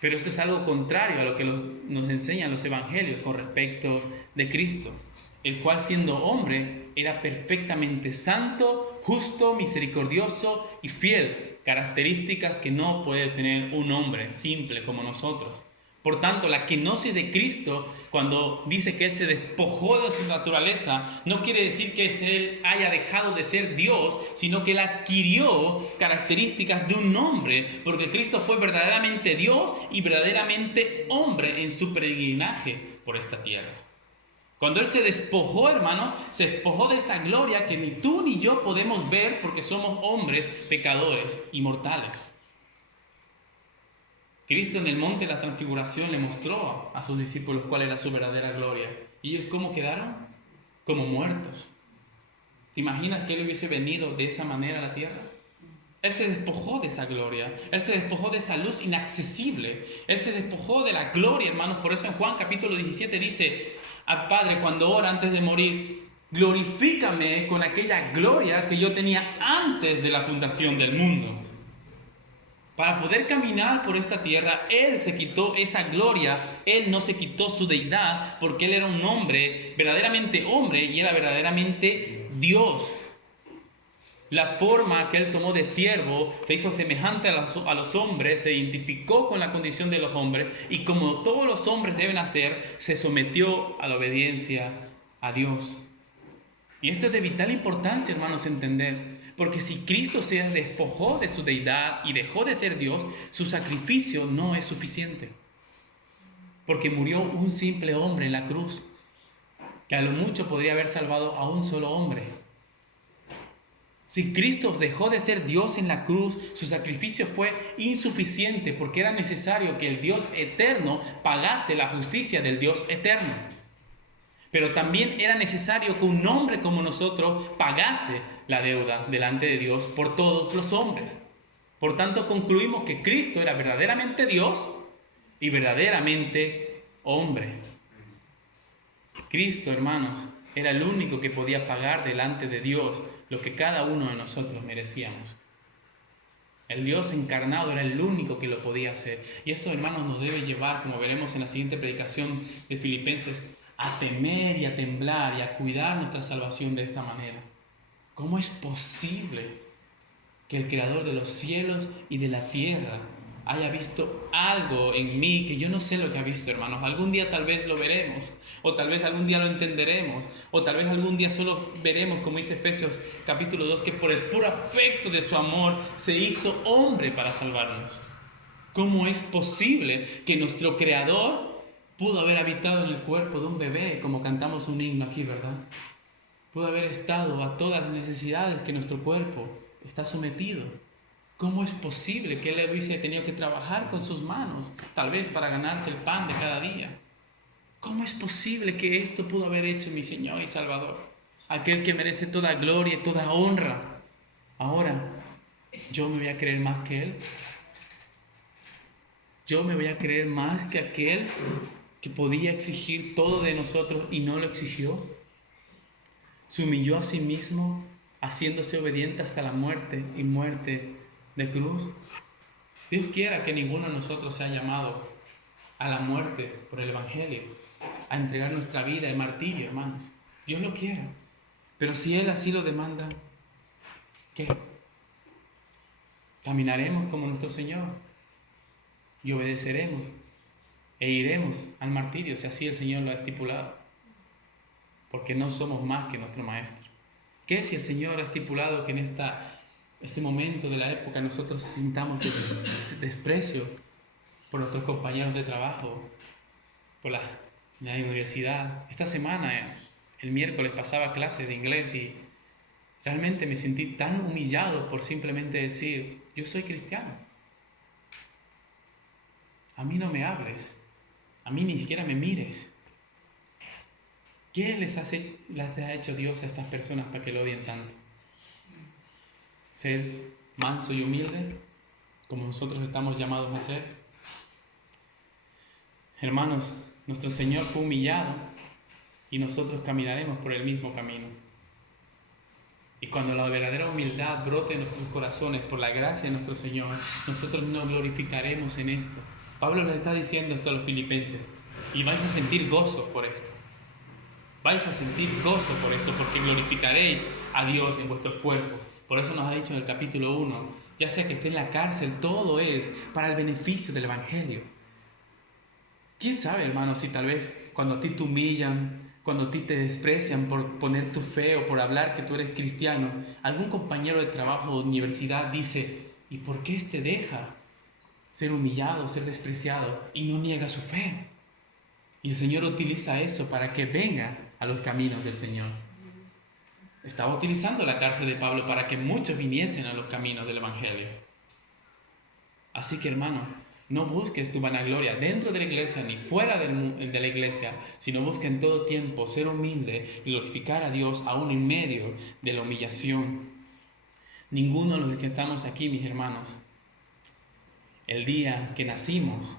Pero esto es algo contrario a lo que nos enseñan los evangelios con respecto de Cristo, el cual siendo hombre era perfectamente santo, justo, misericordioso y fiel, características que no puede tener un hombre simple como nosotros. Por tanto, la kenosis de Cristo, cuando dice que Él se despojó de su naturaleza, no quiere decir que Él haya dejado de ser Dios, sino que Él adquirió características de un hombre, porque Cristo fue verdaderamente Dios y verdaderamente hombre en su peregrinaje por esta tierra. Cuando Él se despojó, hermano, se despojó de esa gloria que ni tú ni yo podemos ver porque somos hombres pecadores y mortales. Cristo en el monte de la transfiguración le mostró a sus discípulos cuál era su verdadera gloria. ¿Y ellos cómo quedaron? Como muertos. ¿Te imaginas que Él hubiese venido de esa manera a la tierra? Él se despojó de esa gloria. Él se despojó de esa luz inaccesible. Él se despojó de la gloria, hermanos. Por eso en Juan capítulo 17 dice al Padre cuando ora antes de morir, glorifícame con aquella gloria que yo tenía antes de la fundación del mundo. Para poder caminar por esta tierra, Él se quitó esa gloria, Él no se quitó su deidad, porque Él era un hombre, verdaderamente hombre, y era verdaderamente Dios. La forma que Él tomó de siervo se hizo semejante a los hombres, se identificó con la condición de los hombres, y como todos los hombres deben hacer, se sometió a la obediencia a Dios. Y esto es de vital importancia, hermanos, entender. Porque si Cristo se despojó de su deidad y dejó de ser Dios, su sacrificio no es suficiente. Porque murió un simple hombre en la cruz, que a lo mucho podría haber salvado a un solo hombre. Si Cristo dejó de ser Dios en la cruz, su sacrificio fue insuficiente porque era necesario que el Dios eterno pagase la justicia del Dios eterno. Pero también era necesario que un hombre como nosotros pagase la deuda delante de Dios por todos los hombres. Por tanto, concluimos que Cristo era verdaderamente Dios y verdaderamente hombre. Cristo, hermanos, era el único que podía pagar delante de Dios lo que cada uno de nosotros merecíamos. El Dios encarnado era el único que lo podía hacer. Y esto, hermanos, nos debe llevar, como veremos en la siguiente predicación de Filipenses, a temer y a temblar y a cuidar nuestra salvación de esta manera. ¿Cómo es posible que el Creador de los cielos y de la tierra haya visto algo en mí que yo no sé lo que ha visto, hermanos? Algún día tal vez lo veremos, o tal vez algún día lo entenderemos, o tal vez algún día solo veremos, como dice Efesios capítulo 2, que por el puro afecto de su amor se hizo hombre para salvarnos. ¿Cómo es posible que nuestro Creador pudo haber habitado en el cuerpo de un bebé, como cantamos un himno aquí, ¿verdad? Pudo haber estado a todas las necesidades que nuestro cuerpo está sometido. ¿Cómo es posible que Él hubiese tenido que trabajar con sus manos, tal vez para ganarse el pan de cada día? ¿Cómo es posible que esto pudo haber hecho mi Señor y Salvador? Aquel que merece toda gloria y toda honra. Ahora, ¿yo me voy a creer más que Él? ¿Yo me voy a creer más que aquel que podía exigir todo de nosotros y no lo exigió? Se humilló a sí mismo, haciéndose obediente hasta la muerte y muerte de cruz. Dios quiera que ninguno de nosotros sea llamado a la muerte por el Evangelio, a entregar nuestra vida en martirio, hermanos. Dios lo quiera. Pero si Él así lo demanda, ¿qué? Caminaremos como nuestro Señor y obedeceremos e iremos al martirio si así el Señor lo ha estipulado, porque no somos más que nuestro Maestro. ¿Qué si el Señor ha estipulado que en esta este momento de la época nosotros sintamos desprecio por nuestros compañeros de trabajo, por la universidad. Esta semana, el miércoles, pasaba clases de inglés y realmente me sentí tan humillado por simplemente decir, yo soy cristiano. A mí no me hables, a mí ni siquiera me mires. ¿Qué les ha hecho Dios a estas personas para que lo odien tanto? Ser manso y humilde, como nosotros estamos llamados a ser. Hermanos, nuestro Señor fue humillado y nosotros caminaremos por el mismo camino. Y cuando la verdadera humildad brote en nuestros corazones por la gracia de nuestro Señor, nosotros nos glorificaremos en esto. Pablo les está diciendo esto a los filipenses, y vais a sentir gozo por esto. Vais a sentir gozo por esto, porque glorificaréis a Dios en vuestros cuerpos. Por eso nos ha dicho en el capítulo 1, ya sea que esté en la cárcel, todo es para el beneficio del Evangelio. ¿Quién sabe, hermano, si tal vez cuando a ti te humillan, cuando a ti te desprecian por poner tu fe o por hablar que tú eres cristiano, algún compañero de trabajo o universidad dice, ¿y por qué este deja ser humillado, ser despreciado y no niega su fe? Y el Señor utiliza eso para que venga a los caminos del Señor. Estaba utilizando la cárcel de Pablo para que muchos viniesen a los caminos del Evangelio. Así que, hermano, no busques tu vanagloria dentro de la iglesia ni fuera de la iglesia, sino busca en todo tiempo ser humilde y glorificar a Dios aún en medio de la humillación. Ninguno de los que estamos aquí, mis hermanos, el día que nacimos,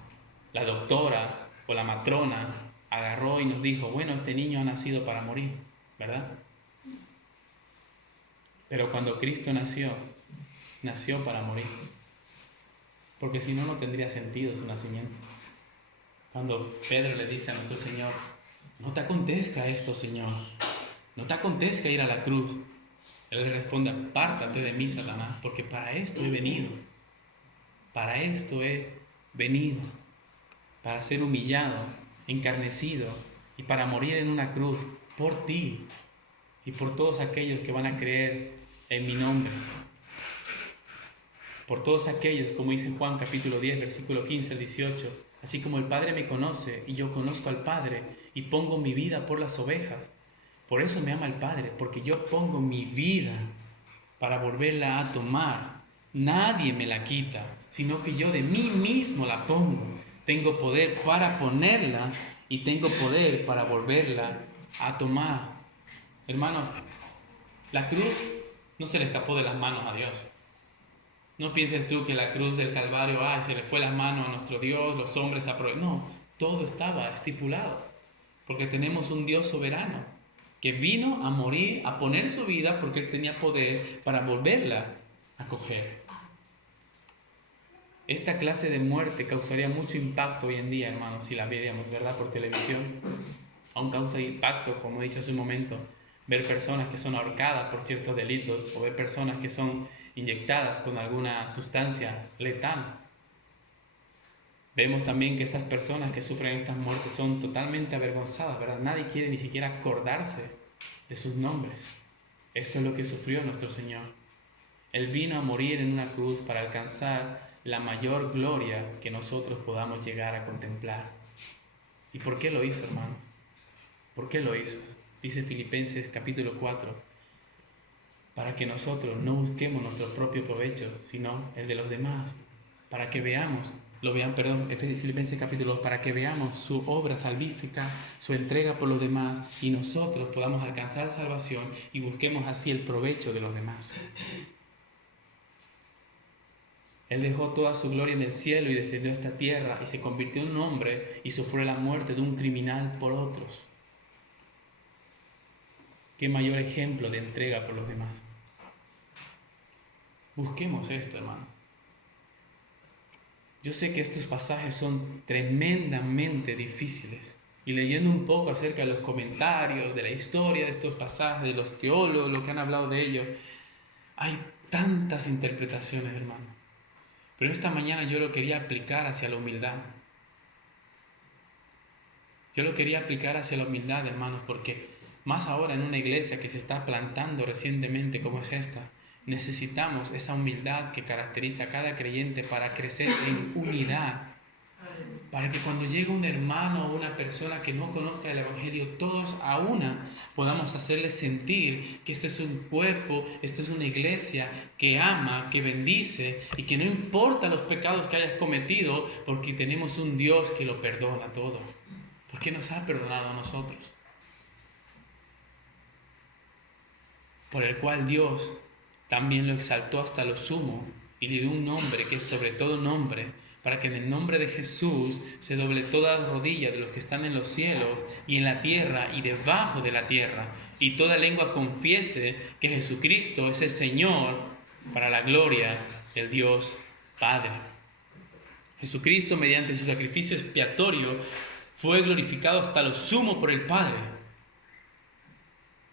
la doctora o la matrona agarró y nos dijo, bueno, este niño ha nacido para morir, ¿verdad? Pero cuando Cristo nació para morir. Porque si no, no tendría sentido su nacimiento. Cuando Pedro le dice a nuestro Señor, no te acontezca esto, Señor, no te acontezca ir a la cruz. Él le responde, apártate de mí, Satanás, porque para esto he venido. Para esto he venido. Para ser humillado, encarnecido y para morir en una cruz por ti y por todos aquellos que van a creer en mi nombre. Por todos aquellos, como dice Juan capítulo 10, versículo 15 al 18, así como el Padre me conoce y yo conozco al Padre y pongo mi vida por las ovejas. Por eso me ama el Padre, porque yo pongo mi vida para volverla a tomar. Nadie me la quita, sino que yo de mí mismo la pongo. Tengo poder para ponerla y tengo poder para volverla a tomar. Hermanos, la cruz no se le escapó de las manos a Dios. No pienses tú que la cruz del Calvario, se le fue las manos a nuestro Dios, los hombres aprovecharon. No, todo estaba estipulado, porque tenemos un Dios soberano que vino a morir, a poner su vida, porque Él tenía poder para volverla a coger. Esta clase de muerte causaría mucho impacto hoy en día, hermanos, si la viéramos, ¿verdad?, por televisión. Aún causa impacto, como he dicho hace un momento, ver personas que son ahorcadas por ciertos delitos o ver personas que son inyectadas con alguna sustancia letal. Vemos también que estas personas que sufren estas muertes son totalmente avergonzadas, ¿verdad? Nadie quiere ni siquiera acordarse de sus nombres. Esto es lo que sufrió nuestro Señor. Él vino a morir en una cruz para alcanzar la mayor gloria que nosotros podamos llegar a contemplar. ¿Y por qué lo hizo, hermano? ¿Por qué lo hizo? Dice Filipenses capítulo 4, para que nosotros no busquemos nuestro propio provecho, sino el de los demás, para que veamos, Filipenses capítulo 2, para que veamos su obra salvífica, su entrega por los demás, y nosotros podamos alcanzar salvación y busquemos así el provecho de los demás. Él dejó toda su gloria en el cielo y descendió a esta tierra y se convirtió en un hombre y sufrió la muerte de un criminal por otros. ¿Qué mayor ejemplo de entrega por los demás? Busquemos esto, hermano. Yo sé que estos pasajes son tremendamente difíciles y leyendo un poco acerca de los comentarios, de la historia de estos pasajes, de los teólogos, lo que han hablado de ellos, hay tantas interpretaciones, hermano. Pero esta mañana yo lo quería aplicar hacia la humildad. Yo lo quería aplicar hacia la humildad, hermanos, porque más ahora en una iglesia que se está plantando recientemente como es esta, necesitamos esa humildad que caracteriza a cada creyente para crecer en unidad. Para que cuando llegue un hermano o una persona que no conozca el Evangelio, todos a una podamos hacerles sentir que este es un cuerpo, esta es una iglesia que ama, que bendice y que no importa los pecados que hayas cometido, porque tenemos un Dios que lo perdona todo, porque nos ha perdonado a nosotros. Por el cual Dios también lo exaltó hasta lo sumo y le dio un nombre que es sobre todo nombre, para que en el nombre de Jesús se doble toda rodilla de los que están en los cielos y en la tierra y debajo de la tierra, y toda lengua confiese que Jesucristo es el Señor, para la gloria del Dios Padre. Jesucristo, mediante su sacrificio expiatorio, fue glorificado hasta lo sumo por el Padre.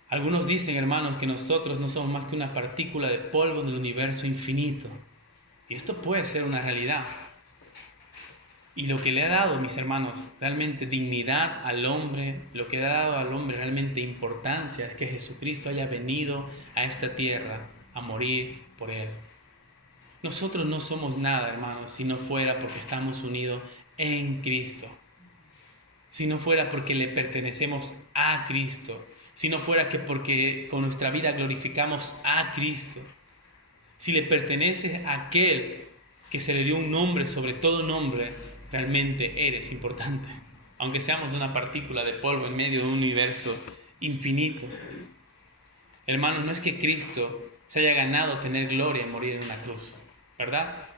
Algunos dicen, hermanos, que nosotros no somos más que una partícula de polvo del universo infinito. Y esto puede ser una realidad. Y lo que le ha dado, mis hermanos, realmente dignidad al hombre, lo que le ha dado al hombre realmente importancia, es que Jesucristo haya venido a esta tierra a morir por él. Nosotros no somos nada, hermanos, si no fuera porque estamos unidos en Cristo. Si no fuera porque le pertenecemos a Cristo. Si no fuera que porque con nuestra vida glorificamos a Cristo. Si le pertenece a aquel que se le dio un nombre sobre todo nombre, realmente eres importante, aunque seamos una partícula de polvo en medio de un universo infinito. Hermanos, no es que Cristo se haya ganado tener gloria en morir en una cruz, ¿verdad?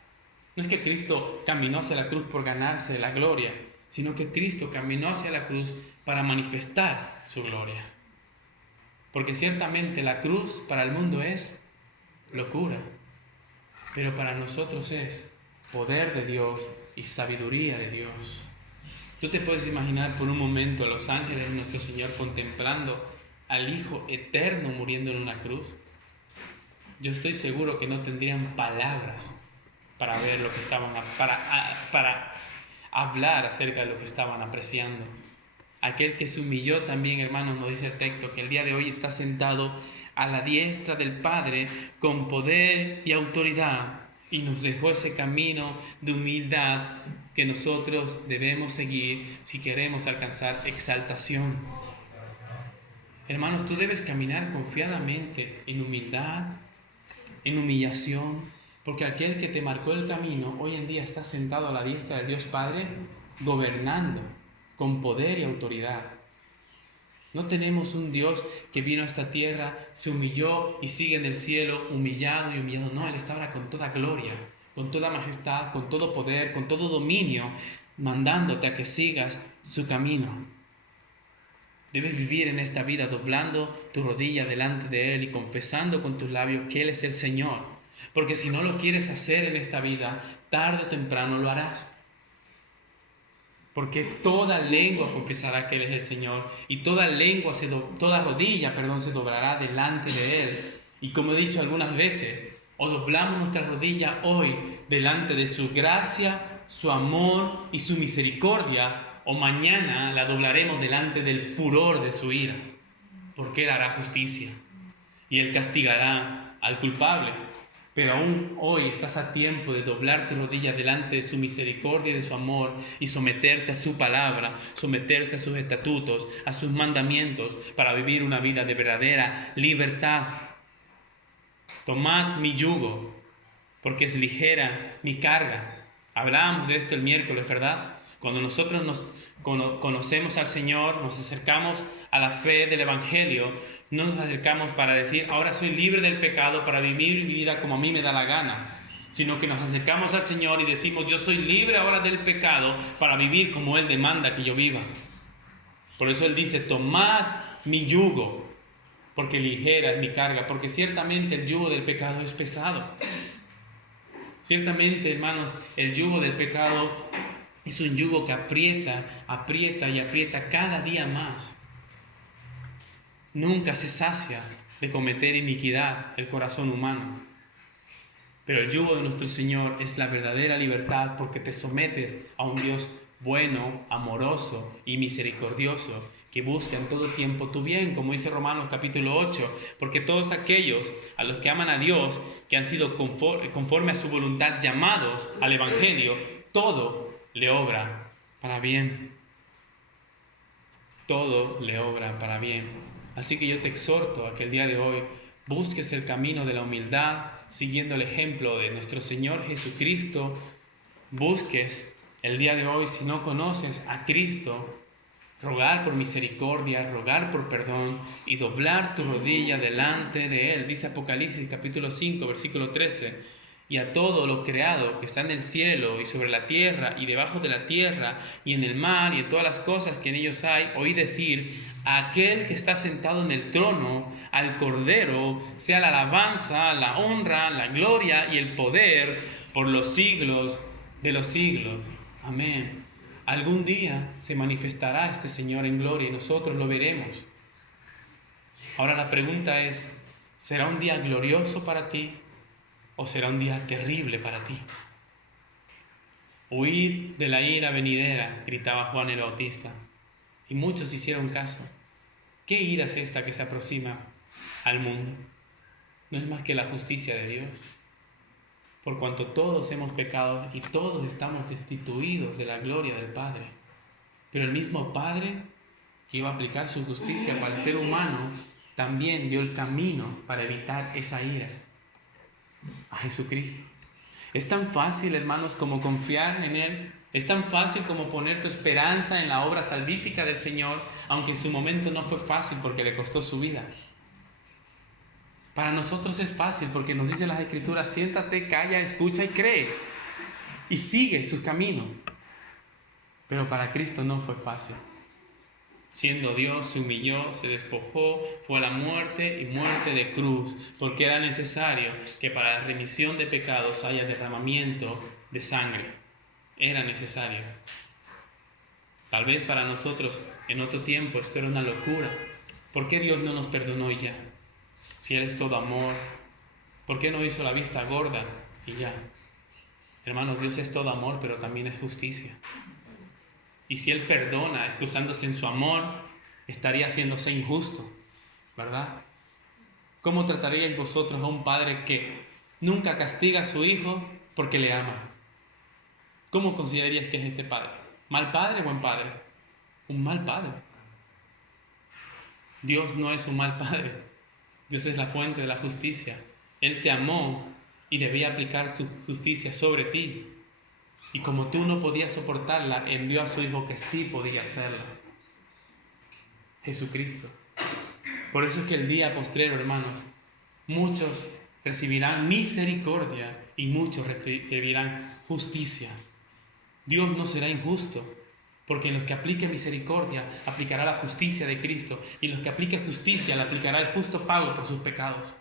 No es que Cristo caminó hacia la cruz por ganarse la gloria, sino que Cristo caminó hacia la cruz para manifestar su gloria. Porque ciertamente la cruz para el mundo es locura, pero para nosotros es poder de Dios y sabiduría de Dios. Tú te puedes imaginar por un momento a los ángeles de nuestro Señor contemplando al Hijo eterno muriendo en una cruz. Yo estoy seguro que no tendrían palabras para ver lo que estaban, para hablar acerca de lo que estaban apreciando. Aquel que se humilló también, hermanos, nos dice el texto, que el día de hoy está sentado a la diestra del Padre con poder y autoridad, y nos dejó ese camino de humildad que nosotros debemos seguir si queremos alcanzar exaltación. Hermanos, tú debes caminar confiadamente en humildad, en humillación, porque aquel que te marcó el camino hoy en día está sentado a la diestra del Dios Padre, gobernando con poder y autoridad. No tenemos un Dios que vino a esta tierra, se humilló y sigue en el cielo humillado y humillado. No, Él está ahora con toda gloria, con toda majestad, con todo poder, con todo dominio, mandándote a que sigas su camino. Debes vivir en esta vida doblando tu rodilla delante de Él y confesando con tus labios que Él es el Señor. Porque si no lo quieres hacer en esta vida, tarde o temprano lo harás. Porque toda lengua confesará que Él es el Señor y toda rodilla se doblará delante de Él. Y como he dicho algunas veces, o doblamos nuestra rodilla hoy delante de su gracia, su amor y su misericordia, o mañana la doblaremos delante del furor de su ira, porque Él hará justicia y Él castigará al culpable. Pero aún hoy estás a tiempo de doblar tu rodilla delante de su misericordia y de su amor y someterte a su palabra, someterse a sus estatutos, a sus mandamientos, para vivir una vida de verdadera libertad. Tomad mi yugo, porque es ligera mi carga. Hablábamos de esto el miércoles, ¿verdad? Cuando nosotros nos conocemos al Señor, nos acercamos a la fe del Evangelio, no nos acercamos para decir, ahora soy libre del pecado para vivir mi vida como a mí me da la gana, sino que nos acercamos al Señor y decimos, yo soy libre ahora del pecado para vivir como Él demanda que yo viva. Por eso Él dice, tomad mi yugo, porque ligera es mi carga, porque ciertamente el yugo del pecado es pesado. Ciertamente, hermanos, el yugo del pecado es un yugo que aprieta y aprieta cada día más. Nunca se sacia de cometer iniquidad el corazón humano. Pero el yugo de nuestro Señor es la verdadera libertad, porque te sometes a un Dios bueno, amoroso y misericordioso, que busca en todo tiempo tu bien, como dice Romanos capítulo 8, porque todos aquellos a los que aman a Dios, que han sido conforme a su voluntad llamados al Evangelio, todo le obra para bien. Todo le obra para bien. Así que yo te exhorto a que el día de hoy busques el camino de la humildad, siguiendo el ejemplo de nuestro Señor Jesucristo. Busques el día de hoy, si no conoces a Cristo, rogar por misericordia, rogar por perdón y doblar tu rodilla delante de Él. Dice Apocalipsis capítulo 5, versículo 13. Y a todo lo creado que está en el cielo y sobre la tierra y debajo de la tierra y en el mar y en todas las cosas que en ellos hay, oí decir: a aquel que está sentado en el trono, al Cordero, sea la alabanza, la honra, la gloria y el poder por los siglos de los siglos. Amén. Algún día se manifestará este Señor en gloria y nosotros lo veremos. Ahora la pregunta es, ¿será un día glorioso para ti o será un día terrible para ti? Huid de la ira venidera, gritaba Juan el Bautista, y muchos hicieron caso. ¿Qué ira es esta que se aproxima al mundo? No es más que la justicia de Dios. Por cuanto todos hemos pecado y todos estamos destituidos de la gloria del Padre. Pero el mismo Padre que iba a aplicar su justicia para el ser humano, también dio el camino para evitar esa ira: a Jesucristo. Es tan fácil, hermanos, como confiar en Él. Es tan fácil como poner tu esperanza en la obra salvífica del Señor, aunque en su momento no fue fácil porque le costó su vida. Para nosotros es fácil porque nos dicen las Escrituras: siéntate, calla, escucha y cree. Y sigue su camino. Pero para Cristo no fue fácil. Siendo Dios, se humilló, se despojó, fue a la muerte y muerte de cruz, porque era necesario que para la remisión de pecados haya derramamiento de sangre. Era necesario. Tal vez para nosotros en otro tiempo esto era una locura. ¿Por qué Dios no nos perdonó y ya? Si Él es todo amor, ¿por qué no hizo la vista gorda y ya? Hermanos, Dios es todo amor, pero también es justicia. Y si Él perdona, excusándose en su amor, estaría haciéndose injusto, ¿verdad? ¿Cómo trataríais vosotros a un padre que nunca castiga a su hijo porque le ama? ¿Cómo consideraríais que es este padre? ¿Mal padre o buen padre? Un mal padre. Dios no es un mal padre. Dios es la fuente de la justicia. Él te amó y debía aplicar su justicia sobre ti. Y como tú no podías soportarla, envió a su Hijo que sí podía hacerla. Jesucristo. Por eso es que el día postrero, hermanos, muchos recibirán misericordia y muchos recibirán justicia. Dios no será injusto, porque en los que aplique misericordia aplicará la justicia de Cristo, y en los que aplique justicia le aplicará el justo pago por sus pecados.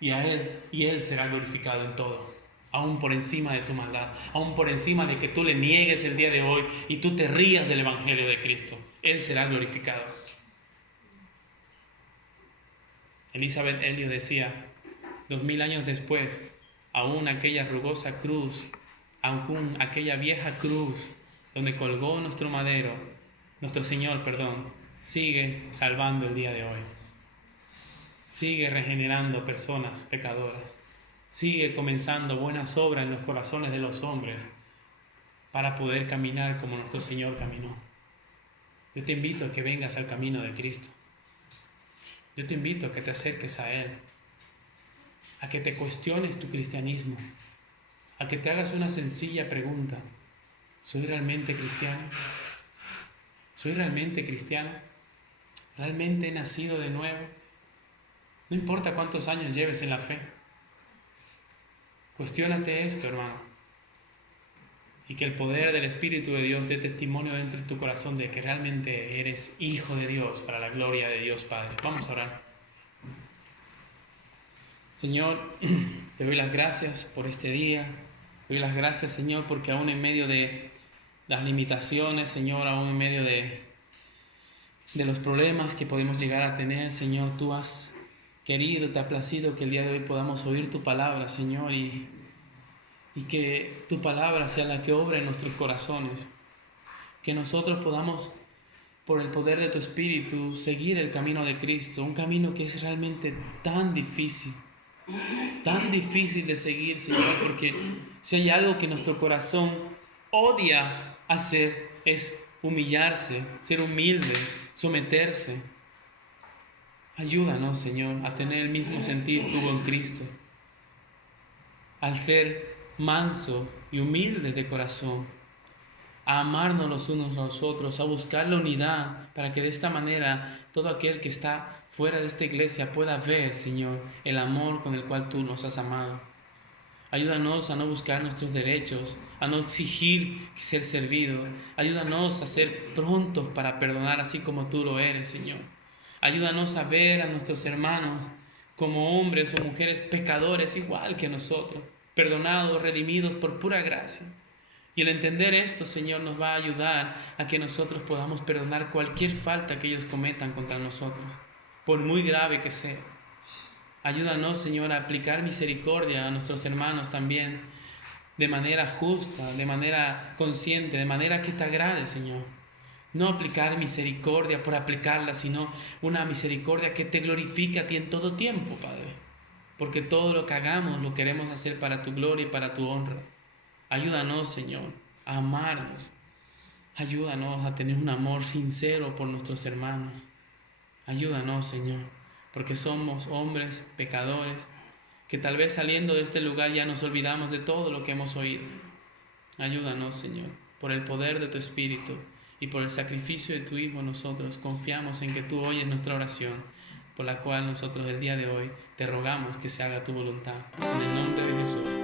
Y Él será glorificado en todo, aún por encima de tu maldad, aún por encima de que tú le niegues el día de hoy y tú te rías del Evangelio de Cristo. Él será glorificado. Elizabeth Elliot decía, 2000 años después, aún aquella rugosa cruz, aún aquella vieja cruz donde colgó nuestro Señor, sigue salvando el día de hoy. Sigue regenerando personas pecadoras. Sigue comenzando buenas obras en los corazones de los hombres para poder caminar como nuestro Señor caminó. Yo te invito a que vengas al camino de Cristo. Yo te invito a que te acerques a Él, a que te cuestiones tu cristianismo, a que te hagas una sencilla pregunta: ¿soy realmente cristiano? ¿Soy realmente cristiano? ¿Realmente he nacido de nuevo? No importa cuántos años lleves en la fe. Cuestiónate esto, hermano. Y que el poder del Espíritu de Dios dé testimonio dentro de tu corazón de que realmente eres hijo de Dios para la gloria de Dios Padre. Vamos a orar. Señor, te doy las gracias por este día. Te doy las gracias, Señor, porque aún en medio de las limitaciones, Señor, aún en medio de los problemas que podemos llegar a tener, Señor, tú has querido, te ha placido que el día de hoy podamos oír tu palabra, Señor, y que tu palabra sea la que obra en nuestros corazones. Que nosotros podamos por el poder de tu Espíritu, seguir el camino de Cristo, un camino que es realmente tan difícil de seguir, Señor, porque si hay algo que nuestro corazón odia hacer es humillarse, ser humilde, someterse. Ayúdanos, Señor, a tener el mismo sentir que hubo en Cristo, al ser manso y humilde de corazón, a amarnos los unos a los otros, a buscar la unidad, para que de esta manera todo aquel que está fuera de esta iglesia pueda ver, Señor, el amor con el cual tú nos has amado. Ayúdanos a no buscar nuestros derechos, a no exigir ser servido. Ayúdanos a ser prontos para perdonar así como tú lo eres, Señor. Ayúdanos a ver a nuestros hermanos como hombres o mujeres pecadores igual que nosotros, perdonados, redimidos por pura gracia. Y el entender esto, Señor, nos va a ayudar a que nosotros podamos perdonar cualquier falta que ellos cometan contra nosotros, por muy grave que sea. Ayúdanos, Señor, a aplicar misericordia a nuestros hermanos también, de manera justa, de manera consciente, de manera que te agrade, Señor. No aplicar misericordia por aplicarla, sino una misericordia que te glorifique a ti en todo tiempo, Padre. Porque todo lo que hagamos lo queremos hacer para tu gloria y para tu honra. Ayúdanos, Señor, a amarnos. Ayúdanos a tener un amor sincero por nuestros hermanos. Ayúdanos, Señor, porque somos hombres pecadores, que tal vez saliendo de este lugar ya nos olvidamos de todo lo que hemos oído. Ayúdanos, Señor, por el poder de tu Espíritu y por el sacrificio de tu Hijo. Nosotros confiamos en que tú oyes nuestra oración, por la cual nosotros el día de hoy te rogamos que se haga tu voluntad. En el nombre de Jesús.